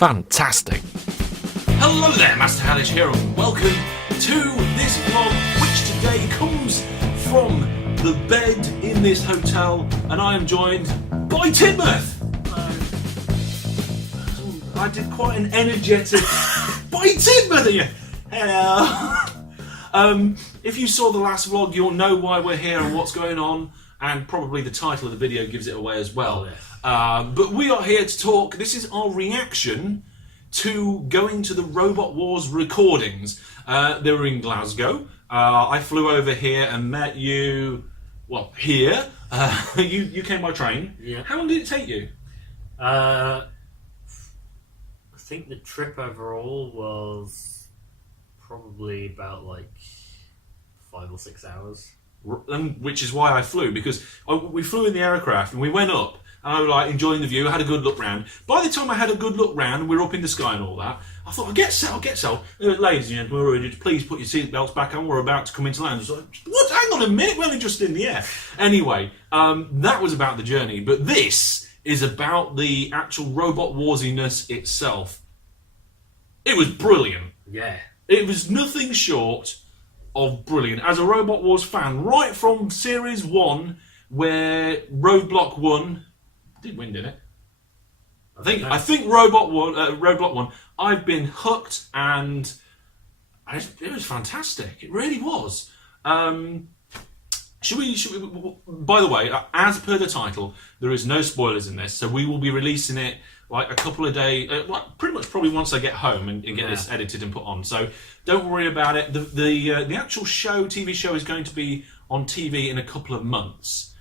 Fantastic. Hello there, Master Hellish here, and welcome to this vlog, which today comes from the bed in this hotel, and I am joined by Tidmouth. I did quite an energetic by Tidmouth. Yeah. Hello. If you saw the last vlog, you'll know why we're here and what's going on, and probably the title of the video gives it away as well. But we are here to talk. This is our reaction to going to the Robot Wars recordings. They were in Glasgow. I flew over here and met you. Well, here. You came by train. Yeah. How long did it take you? I think the trip overall was probably about like 5 or 6 hours. Which is why I flew, because we flew in the aircraft and we went up and I was like enjoying the view. I had a good look round. By the time I had a good look round, we were up in the sky and all that, I thought, I'll get set. Ladies and gentlemen, please put your seatbelts back on. We're about to come into land. I was like, what? Hang on a minute, we're only just in the air. Anyway, that was about the journey, but this is about the actual Robot Warsiness itself. It was brilliant. Yeah. It was nothing short of brilliant. As a Robot Wars fan, right from Series 1, where Roadblock 1 did win, didn't it? I think Roadblock 1, I've been hooked, and it was fantastic. It really was. Should we, by the way, as per the title, there is no spoilers in this, so we will be releasing it like a couple of days, pretty much probably once I get home and get this edited and put on. So don't worry about it. The actual show, TV show, is going to be on TV in a couple of months.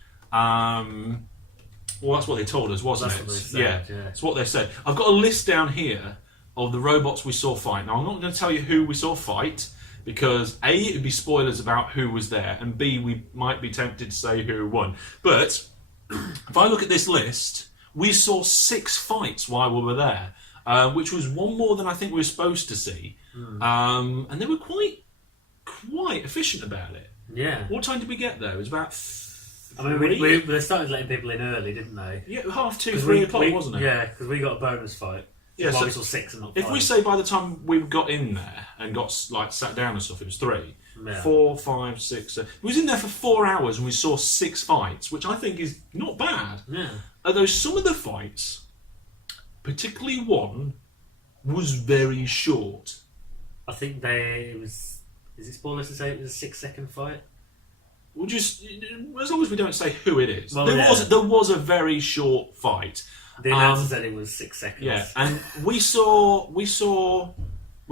Well, that's what they told us, wasn't it? What they said, yeah, it's what they said. I've got a list down here of the robots we saw fight. Now, I'm not going to tell you who we saw fight, because A, it would be spoilers about who was there, and B, we might be tempted to say who won. But if I look at this list, we saw 6 fights while we were there, which was one more than I think we were supposed to see. And they were quite efficient about it. Yeah. What time did we get there? It was about they started letting people in early, didn't they? Yeah, 2:30, 3 o'clock, wasn't it? Yeah, because we got a bonus fight. Yeah, so so we saw 6 and not 5. if we say by the time we got in there and got like sat down and stuff, it was 3. Yeah. 4, 5, 6. We was in there for 4 hours and we saw 6 fights, which I think is not bad. Yeah. Although some of the fights, particularly one, was very short. I think is it spoilers to say it was a 6-second fight? We'll just, as long as we don't say who it is. Well, there was a very short fight. The announcer said it was 6 seconds. Yeah, and we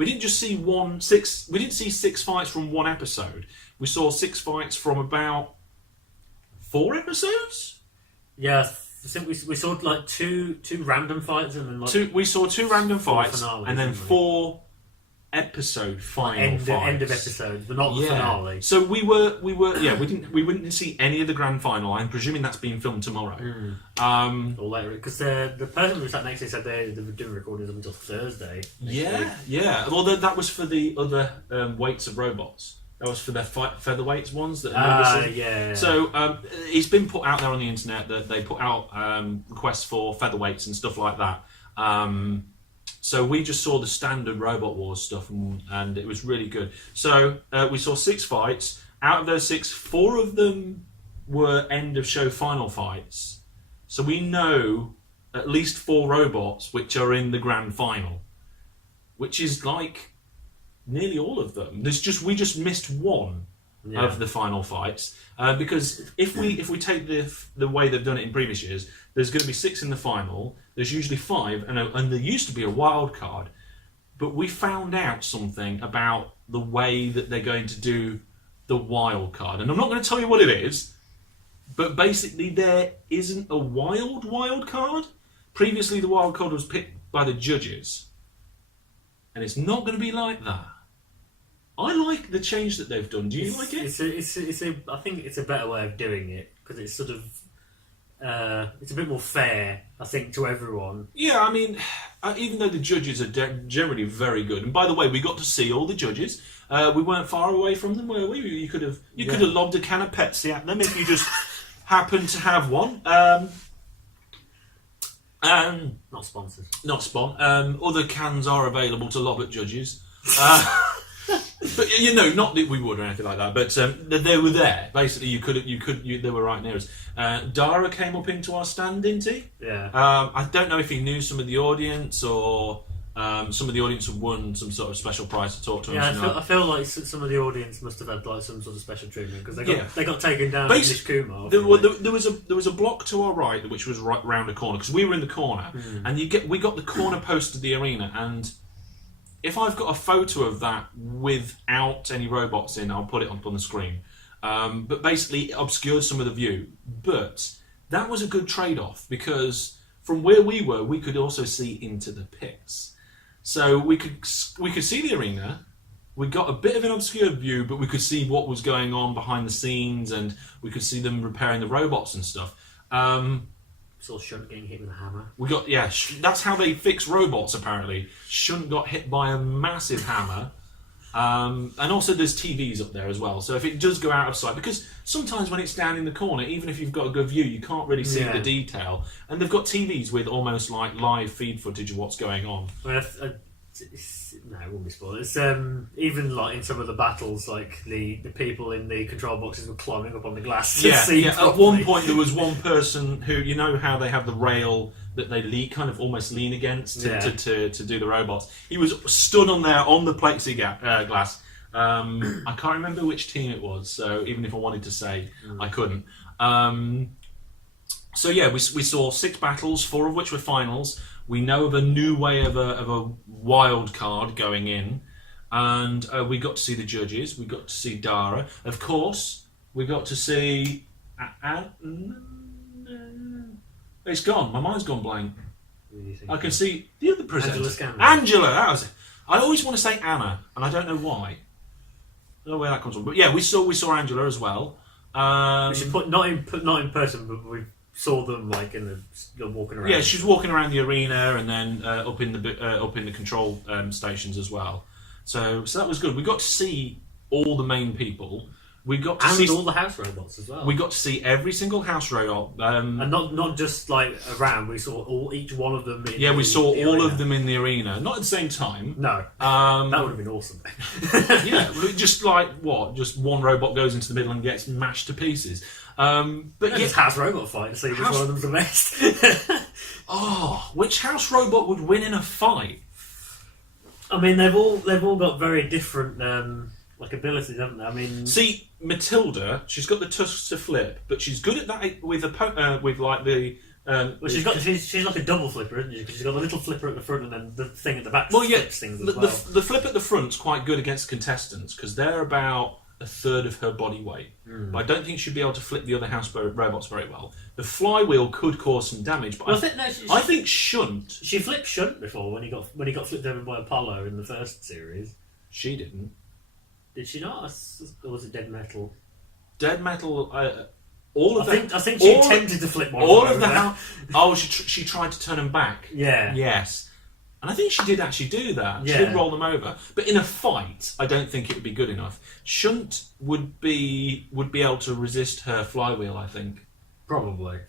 didn't just see we didn't see 6 fights from one episode. We saw 6 fights from about 4 episodes? Yeah, I think we saw like two random fights and then like we saw 2 random fights finales, and then 4 episode final fights. End of episodes, but not the finale. So we didn't see any of the grand final. I'm presuming that's being filmed tomorrow. Or later, because the person who sat next to me said they were doing recordings up until Thursday. Yeah. Well, that was for the other weights of robots. That was for their featherweights ones. Yeah. So it's been put out there on the internet that they put out requests for featherweights and stuff like that. So we just saw the standard Robot Wars stuff, and it was really good. So we saw 6 fights. Out of those 6, 4 of them were end of show final fights. So we know at least 4 robots which are in the grand final, which is like nearly all of them. We just missed one of the final fights, because if we take the way they've done it in previous years, there's going to be 6 in the final. There's usually 5, and there used to be a wild card, but we found out something about the way that they're going to do the wild card, and I'm not going to tell you what it is, but basically there isn't a wild card. Previously, the wild card was picked by the judges, and it's not going to be like that. I like the change that they've done. Do you like it? I think it's a better way of doing it, because it's sort of it's a bit more fair, I think, to everyone. Yeah, I mean, even though the judges are generally very good, and by the way, we got to see all the judges. We weren't far away from them, were we? You could have lobbed a can of Pepsi at them if you just happened to have one. Not sponsored. Not spawn. Other cans are available to lob at judges. But not that we would or anything like that. But they were there. Basically, they were right near us. Dara came up into our stand, didn't he? Yeah. I don't know if he knew some of the audience or some of the audience had won some sort of special prize to talk to him. Yeah, I feel like some of the audience must have had like some sort of special treatment because they got taken down. Kumar. There was a block to our right which was right round a corner because we were in the corner, and we got the corner post of the arena. And if I've got a photo of that without any robots in, I'll put it up on the screen. But basically, it obscured some of the view. But that was a good trade-off because from where we were, we could also see into the pits. So we could see the arena. We got a bit of an obscured view, but we could see what was going on behind the scenes, and we could see them repairing the robots and stuff. Saw Shunt getting hit with a hammer. That's how they fix robots apparently. Shunt got hit by a massive hammer. And also there's TVs up there as well, so if it does go out of sight, because sometimes when it's down in the corner, even if you've got a good view, you can't really see the detail, and they've got TVs with almost like live feed footage of what's going on. Well, no, it wouldn't be spoiled. It's even like in some of the battles, like the people in the control boxes were climbing up on the glass to see properly. At one point there was one person who, you know how they have the rail that they kind of almost lean against to do the robots. He was stood on there on the plexiglass. I can't remember which team it was, so even if I wanted to say, I couldn't. So yeah, we saw 6 battles, 4 of which were finals. We know of a new way of a wild card going in, and we got to see the judges. We got to see Dara. Of course, we got to see. It's gone. My mind's gone blank. I can see the other presenter. Angela, that was it. I always want to say Anna, and I don't know why. I don't know where that comes from. But yeah, we saw Angela as well. We should put not in person, but we saw them like in the walking around. Yeah, she's walking around the arena and then up in the control stations as well. So that was good. We got to see all the main people. We got to see all the house robots as well. We got to see every single house robot, and not just like around. We saw each one of them. We saw all of them in the arena, not at the same time. No, that would have been awesome. Just like just one robot goes into the middle and gets mashed to pieces. Just house robot fight to see which one of them's the best. Which house robot would win in a fight? I mean, they've all got very different abilities, haven't they? I mean, see, Matilda, she's got the tusks to flip, but she's good at that with like the. She's like a double flipper, isn't she? Because she's got the little flipper at the front and then the thing at the back. Flips things as well. The flip at the front's quite good against contestants because they're about a third of her body weight. But I don't think she'd be able to flip the other house robots very well. The flywheel could cause some damage, but I think Shunt. She flipped Shunt before when he got flipped over by Apollo in the first series. She didn't. Did she not? Or was it Dead Metal? Dead Metal. I think she attempted to flip one. All of the she tried to turn them back. Yeah. Yes. And I think she did actually do that. She did roll them over. But in a fight, I don't think it would be good enough. Shunt would be able to resist her flywheel, I think. Probably.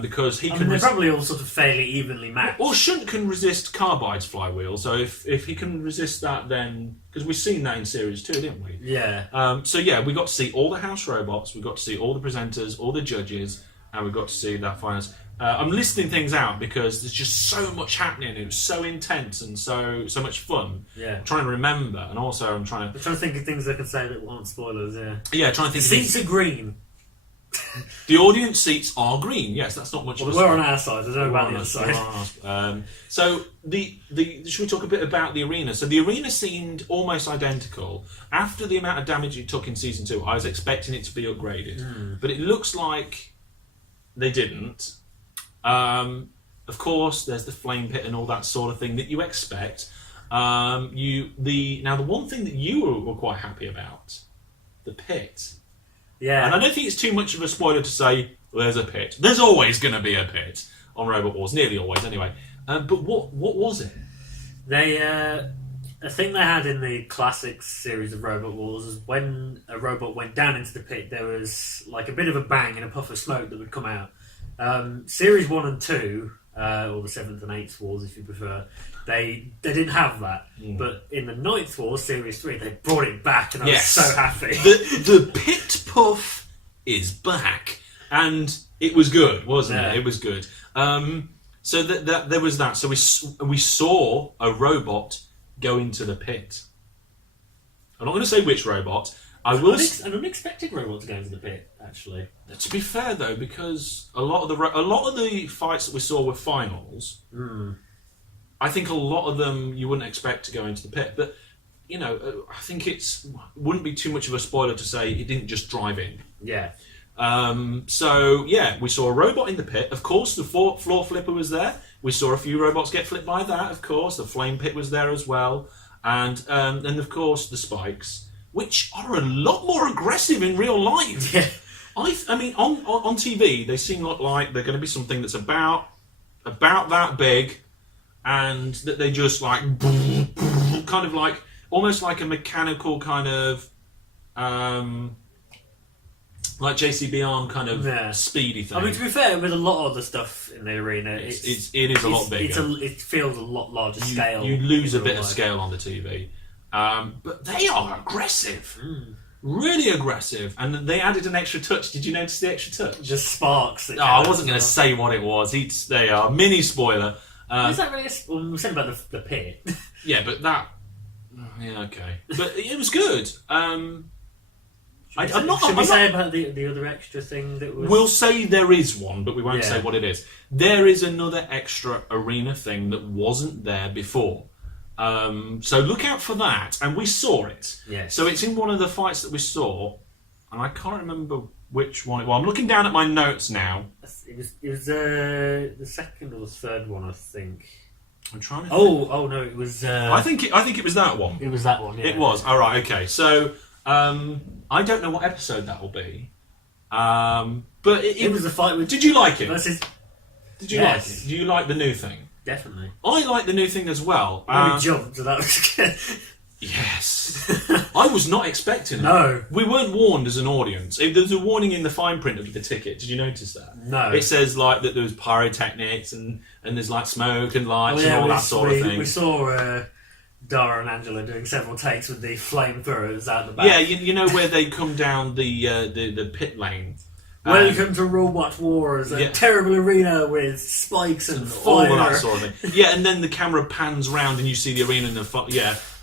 Because he can. They're probably all sort of fairly evenly matched. Or Shunt can resist Carbide's flywheel, so if he can resist that, then because we've seen that in series 2, didn't we? Yeah. So yeah, we got to see all the house robots, we got to see all the presenters, all the judges, and we got to see that finals. I'm listing things out because there's just so much happening. It was so intense and so much fun. Yeah. I'm trying to remember, and also I'm trying to think of things I can say that aren't spoilers. Yeah. Yeah, trying to think. The seats are green. The audience seats are green. Yes, that's not much. Well, we're on our side. I don't know about the other side. So should we talk a bit about the arena? So the arena seemed almost identical. After the amount of damage it took in season 2, I was expecting it to be upgraded, but it looks like they didn't. Of course, there's the flame pit and all that sort of thing that you expect. Now the one thing that you were quite happy about, the pit. Yeah. And I don't think it's too much of a spoiler to say there's a pit. There's always going to be a pit on Robot Wars, nearly always anyway. But what was it? A thing they had in the classic series of Robot Wars is when a robot went down into the pit, there was like a bit of a bang and a puff of smoke that would come out. Series 1 and 2, or the 7th and 8th Wars, if you prefer. They didn't have that, but in the 9th War, Series 3, they brought it back, and I was so happy. The pit puff is back, and it was good, wasn't it? It was good. So that there was that. So we saw a robot go into the pit. I'm not going to say which robot. An unexpected robot to go into the pit, actually. To be fair, though, because a lot of the fights that we saw were finals. I think a lot of them you wouldn't expect to go into the pit, but you know, I think wouldn't be too much of a spoiler to say it didn't just drive in. Yeah. So yeah, we saw a robot in the pit. Of course, the floor flipper was there. We saw a few robots get flipped by that. Of course, the flame pit was there as well, and of course the spikes, which are a lot more aggressive in real life. Yeah. I mean, on TV, they seem like they're going to be something that's about that big, and that they just like kind of like almost like a mechanical kind of like JCB arm kind of speedy thing. I mean, to be fair, with a lot of the stuff in the arena, it is a lot bigger. It feels a lot larger scale. You lose a bit of scale on the TV, but they are aggressive. Really aggressive, and they added an extra touch. Did you notice the extra touch? Just sparks. I wasn't going to say what it was. They are mini spoiler. Is that really? We said about the pit. Yeah, but that. Yeah, okay, but it was good. Should we say about the other extra thing that was? We'll say there is one, but we won't say what it is. There is another extra arena thing that wasn't there before. So look out for that, and we saw it. Yes. So it's in one of the fights that we saw, and I can't remember which one. Well, I'm looking down at my notes now. It was the second or the third one, I think. I'm trying to. Oh no! It was. I think it was that one. It was that one. Yeah. It was. All right. Okay. So I don't know what episode that will be. But it was a fight with. Did you like it? Did you like Yes. it? Do you like the new thing? Definitely. I like the new thing as well. We jumped, so that was good. Yes. I was not expecting it. No. We weren't warned as an audience. There's a warning in the fine print of the ticket. Did you notice that? No. It says like that there was pyrotechnics and there's like smoke and lights and all that sort of thing. We saw Dara and Angela doing several takes with the flamethrowers out the back. Yeah, you know where they come down the pit lane. Welcome to Robot Wars, a terrible arena with spikes and fire. All that sort of thing. Yeah, and then the camera pans round and you see the arena in the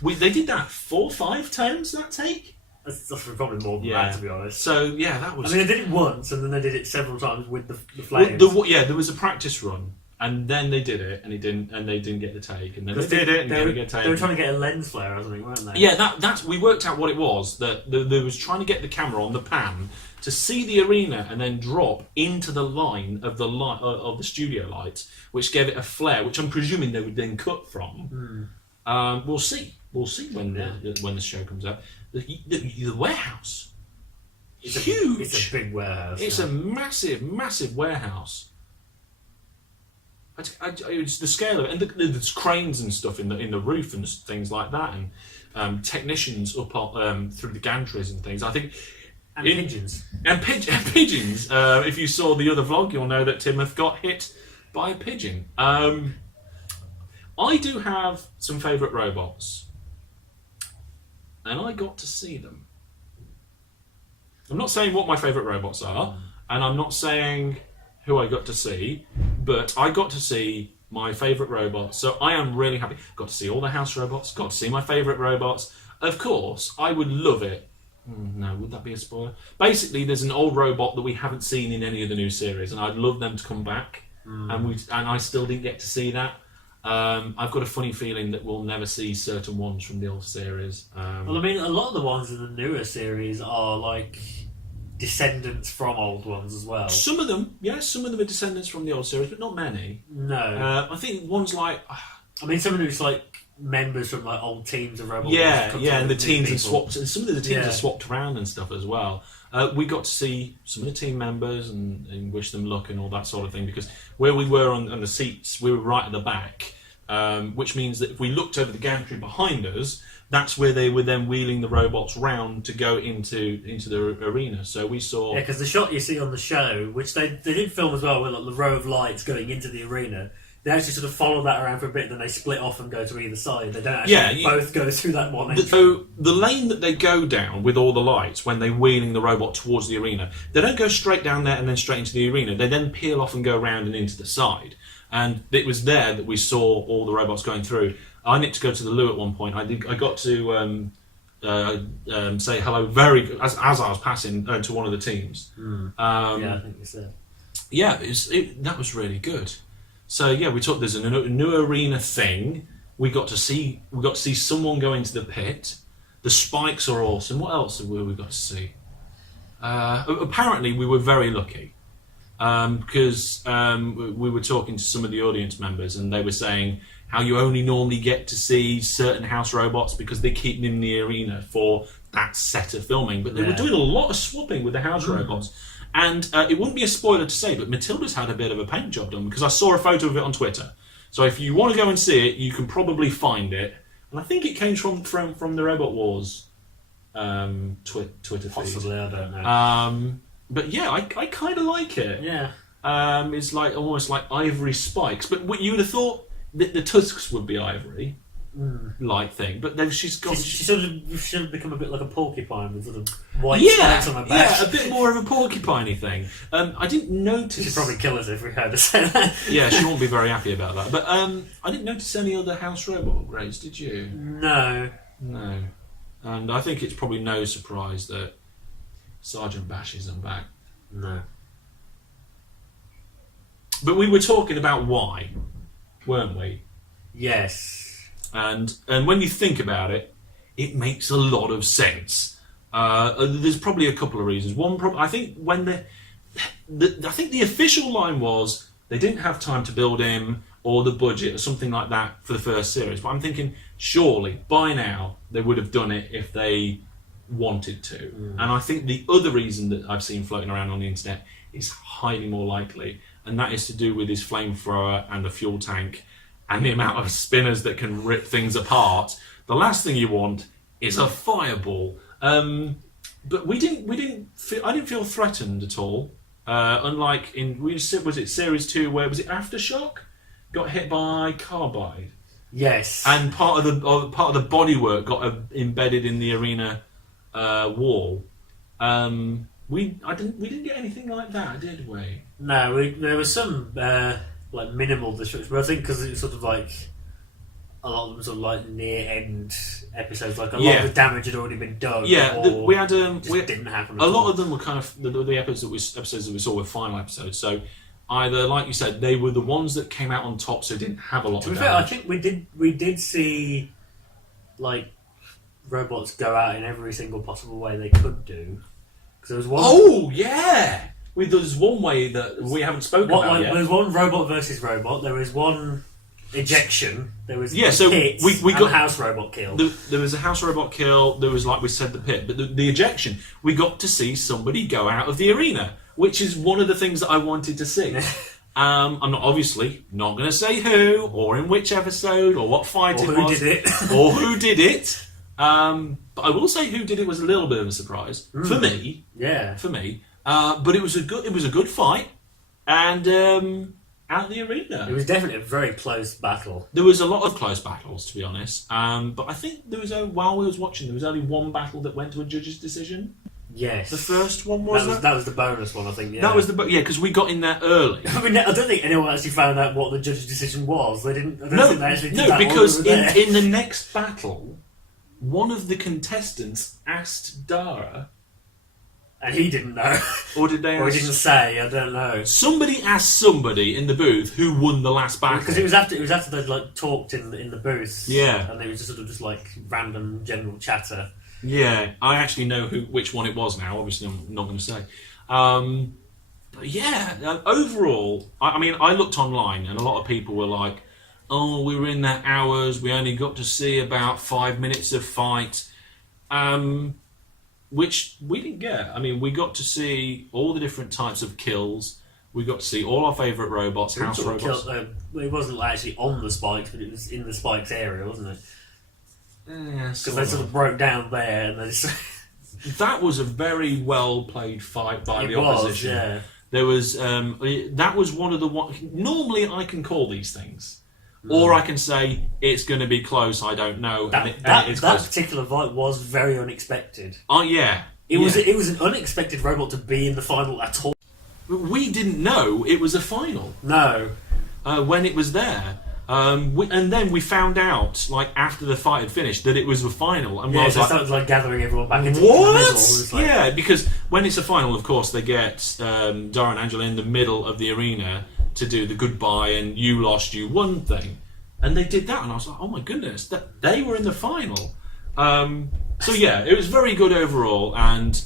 they did that 4 or 5 times, that take? That's probably more than that, to be honest. So, yeah, that was... I mean, they did it once, and then they did it several times with the flames. There was a practice run, and then they did it, and they didn't get the take, and then they did it, and they didn't get the take. They were trying to get a lens flare or something, weren't they? Yeah, that's we worked out what it was, that they was trying to get the camera on the pan to see the arena and then drop into the line of the studio lights, which gave it a flare, which I'm presuming they would then cut from. We'll see when the show comes out. The warehouse, it's huge. It's a big warehouse. It's a massive warehouse. It's the scale of it, and there's cranes and stuff in the roof and things like that, and technicians up through the gantries and things. I think. And pigeons. And pigeons. If you saw the other vlog, you'll know that Timoth got hit by a pigeon. I do have some favourite robots. And I got to see them. I'm not saying what my favourite robots are, and I'm not saying who I got to see, but I got to see my favourite robots. So I am really happy. Got to see all the house robots, got to see my favourite robots. Of course, I would love it. No, would that be a spoiler? Basically, there's an old robot that we haven't seen in any of the new series, and I'd love them to come back. And I still didn't get to see that. I've got a funny feeling that we'll never see certain ones from the old series. Well, I mean, a lot of the ones in the newer series are like descendants from old ones as well. Some of them, some of them are descendants from the old series, but not many. No. I think ones like... I mean, some of them is like members from like old teams of Rebel. And the teams have swapped, and some of the teams are swapped around and stuff as well. We got to see some of the team members and wish them luck and all that sort of thing, because where we were on the seats, we were right at the back. which means that if we looked over the gantry behind us, that's where they were then wheeling the robots round to go into the arena. So we saw... Yeah, because the shot you see on the show, which they did film as well, with like the row of lights going into the arena, they actually sort of follow that around for a bit, then they split off and go to either side. They don't actually both go through that one entrance. So the lane that they go down with all the lights when they're wheeling the robot towards the arena, they don't go straight down there and then straight into the arena. They then peel off and go around and into the side. And it was there that we saw all the robots going through. I need to go to the loo at one point. I got to say hello as I was passing to one of the teams. Yeah, I think you said. Yeah, that was really good. So yeah, there's a new arena thing. We got to see someone go into the pit. The spikes are awesome. What else have we got to see? Apparently, we were very lucky. Because we were talking to some of the audience members and they were saying how you only normally get to see certain house robots because they keep them in the arena for that set of filming. But they were doing a lot of swapping with the house robots. And it wouldn't be a spoiler to say, but Matilda's had a bit of a paint job done because I saw a photo of it on Twitter. So if you want to go and see it, you can probably find it. And I think it came from the Robot Wars Twitter feed. Possibly, I don't know. But yeah, I kind of like it. Yeah. It's like almost like ivory spikes. But what you would have thought that the tusks would be ivory, like thing. But then she should have become a bit like a porcupine with sort of white spikes on her back. Yeah, a bit more of a porcupine-y thing. I didn't notice... She'd probably kill us if we heard her say that. Yeah, she won't be very happy about that. But I didn't notice any other house robot upgrades, did you? No. And I think it's probably no surprise that Sergeant Bash isn't back. No. But we were talking about why, weren't we? Yes. And when you think about it, it makes a lot of sense. There's probably a couple of reasons. One, I think when I think the official line was they didn't have time to build him or the budget or something like that for the first series. But I'm thinking surely by now they would have done it if they wanted to. And I think the other reason that I've seen floating around on the internet is highly more likely, and that is to do with his flamethrower and a fuel tank and the amount of spinners that can rip things apart. The last thing you want is a fireball. But I didn't feel threatened at all. Unlike was it series 2 where was it Aftershock got hit by carbide? Yes. And part of the bodywork got embedded in the arena wall. We didn't get anything like that, did we? No, there was some like minimal destruction, but I think because it was sort of like a lot of them sort of like near end episodes, like a lot of the damage had already been done. Yeah, we had didn't happen. A lot of them were kind of the episodes that we saw were final episodes. So either, like you said, they were the ones that came out on top, so didn't have a lot of damage. Fair, I think we did see like robots go out in every single possible way they could do. Because there was one. Oh yeah, there's one way that we haven't spoken about yet. There was one robot versus robot. There was one ejection. There was so pit, we got a house robot kill. There was a house robot kill. There was, like we said, the pit, but the ejection. We got to see somebody go out of the arena, which is one of the things that I wanted to see. I'm obviously not going to say who or in which episode or what fight or it who was did it or who did it. But I will say who did it was a little bit of a surprise for me. Yeah, for me. But it was a good fight, and out of the arena. It was definitely a very close battle. There was a lot of close battles, to be honest. But I think there was while we was watching, there was only one battle that went to a judge's decision. Yes, the first one that was the bonus one, I think. Yeah, that was because we got in there early. I mean, I don't think anyone actually found out what the judge's decision was. They didn't. I don't think they actually did that because while we were there. in the next battle, one of the contestants asked Dara, and he didn't know, or did they? Or he didn't say. I don't know. Somebody asked somebody in the booth who won the last battle because it was after they like talked in the booth. Yeah, and it was just sort of like random general chatter. Yeah, I actually know which one it was now. Obviously, I'm not going to say. But yeah, overall, I mean, I looked online and a lot of people were like, "Oh, we were in there hours. We only got to see about 5 minutes of fight," which we didn't get. I mean, we got to see all the different types of kills. We got to see all our favourite robots, house robots. It wasn't actually on the spikes, but it was in the spikes area, wasn't it? Yeah, because they sort of broke down there, and they just... That was a very well played fight by the opposition. Yeah. There was that was one of the normally I can call these things, or I can say it's going to be close. I don't know. That particular fight was very unexpected. Oh yeah, it was an unexpected robot to be in the final at all. We didn't know it was a final. No, when it was there. And then we found out, like after the fight had finished, that it was the final. And yeah, so it was like gathering everyone back into the middle. Like... Yeah, because when it's a final, of course, they get Dara and Angela in the middle of the arena to do the goodbye and you lost, you won thing. And they did that, and I was like, oh my goodness, that they were in the final. So yeah, it was very good overall, and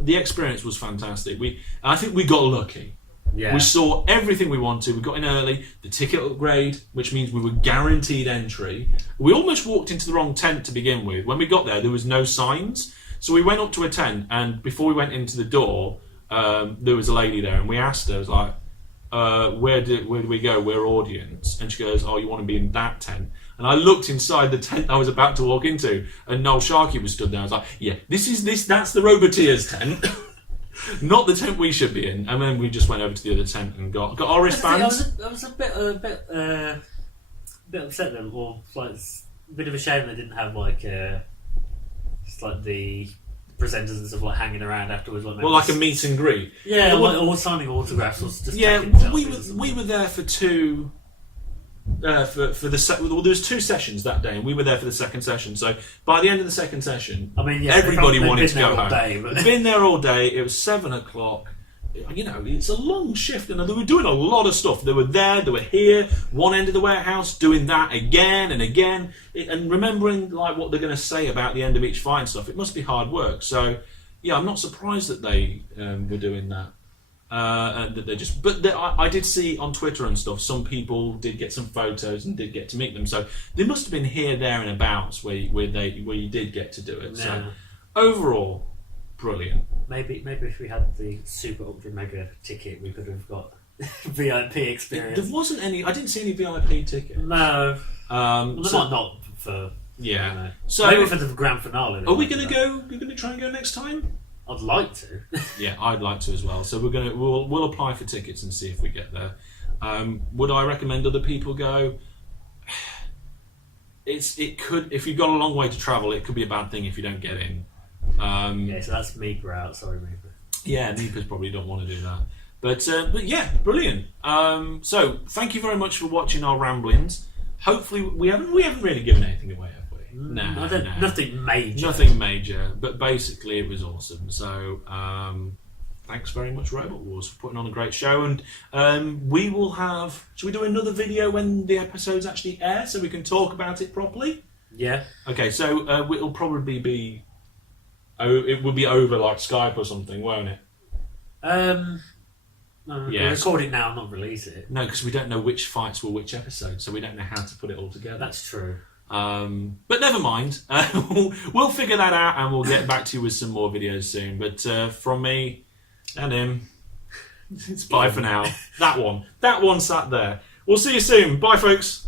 the experience was fantastic. I think we got lucky. Yeah. We saw everything we wanted. We got in early. The ticket upgrade, which means we were guaranteed entry. We almost walked into the wrong tent to begin with. When we got there was no signs. So we went up to a tent, and before we went into the door, there was a lady there, and we asked her, I was like, where do we go? We're audience. And she goes, oh, you want to be in that tent? And I looked inside the tent I was about to walk into, and Noel Sharkey was stood there. I was like, yeah, that's the Roboteers tent. Not the tent we should be in. And then we just went over to the other tent and got our wristbands. I was a bit upset then, or like a bit of a shame they didn't have like just like the presenters and stuff like hanging around afterwards. Like a meet and greet. Yeah, or signing autographs or just we were there for two. For the well, there was two sessions that day, and we were there for the second session. So by the end of the second session, everybody wanted to go home. They'd been there all day. It was 7 o'clock. You know, it's a long shift, and they were doing a lot of stuff. They were there, they were here, one end of the warehouse, doing that again and again, and remembering like what they're going to say about the end of each fight and stuff. It must be hard work. So yeah, I'm not surprised that they were doing that. I did see on Twitter and stuff, some people did get some photos and did get to meet them. So they must have been here, there, and abouts where you did get to do it. Yeah. So overall, brilliant. Maybe if we had the super ultra mega ticket, we could have got VIP experience. There wasn't any. I didn't see any VIP tickets. No. Not for. Yeah. You know. So maybe for the grand finale. Are we going to go? We're going to try and go next time. I'd like to. Yeah, I'd like to as well. So we'll apply for tickets and see if we get there. Would I recommend other people go? It could, if you've got a long way to travel, it could be a bad thing if you don't get in. Yeah, so that's Meeper out. Sorry, Meeper. Yeah, Meepers probably don't want to do that. But yeah, brilliant. So thank you very much for watching our ramblings. Hopefully we haven't really given anything away. No, nothing major. Nothing major, but basically it was awesome. So thanks very much, Robot Wars, for putting on a great show. And we will have... Should we do another video when the episodes actually air so we can talk about it properly? Yeah. Okay, so it'll probably be... it will be over like Skype or something, won't it? No, yeah, record it now, not release it. No, because we don't know which fights were which episode, so we don't know how to put it all together. That's true. But never mind. We'll figure that out, and we'll get back to you with some more videos soon. But from me and him, it's bye for now. That one sat there. We'll see you soon. Bye, folks.